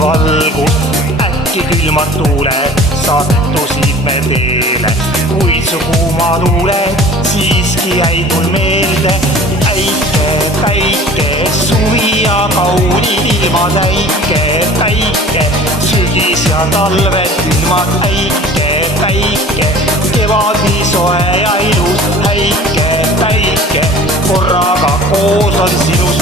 valgus. Äkki külmad tuuled sattusid me teele, kuid su kuuma tuuled siiski jäid mul meelde. Äike, päike, suvi ja kaunid ilmad. Äike, päike, sügis ja talved külmad. Äike, päike, kevad nii soe ja ilus. Äike, päike, korraga koos on sinus.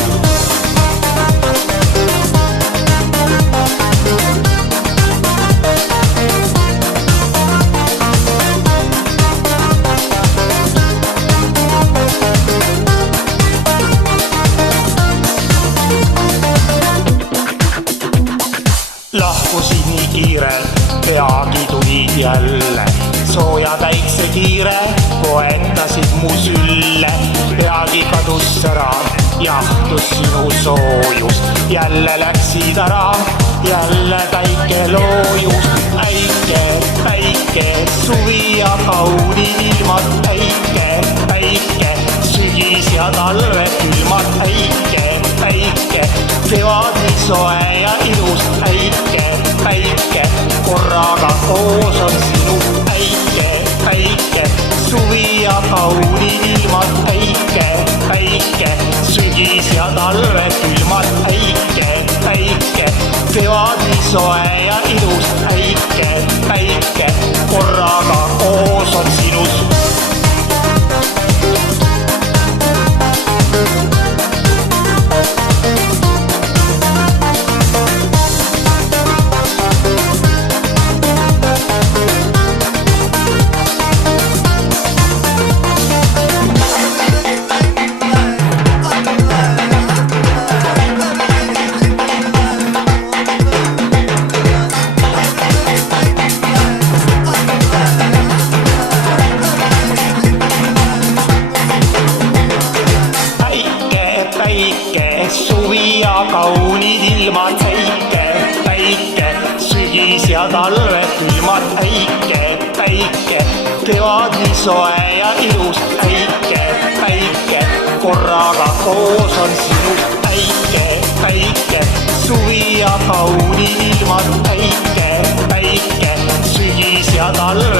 Lahkusid nii kiirelt, peagi tulid jälle. Sooja päiksekiire poetasid mu sülle. Peagi kadus ära, jahtus sinu soojus. Jälle läksid ära, jälle päike loojus. Äike, päike, suvi ja kaunid ilmad. Äike, päike, sügis ja talved külmad. Äike, päike, kevad nii soe ja ilus. Äike, päike, korraga koos on sinu. Äike, päike, suvi ja kaunid ilmad. Äike, päike, sügis ja talved külmad. Äike, päike, kevad nii soe ja ilus. Äike, päike, korraga koos on sinus. Päike, suvi ja kaunid ilmad. Äike, päike, sügis ja talved külmad. Äike, päike, kevad nii soe ja ilus. Äike, päike, korraga koos on sinus. Äike, päike, suvi ja kaunid ilmad. Äike, päike, sügis ja talved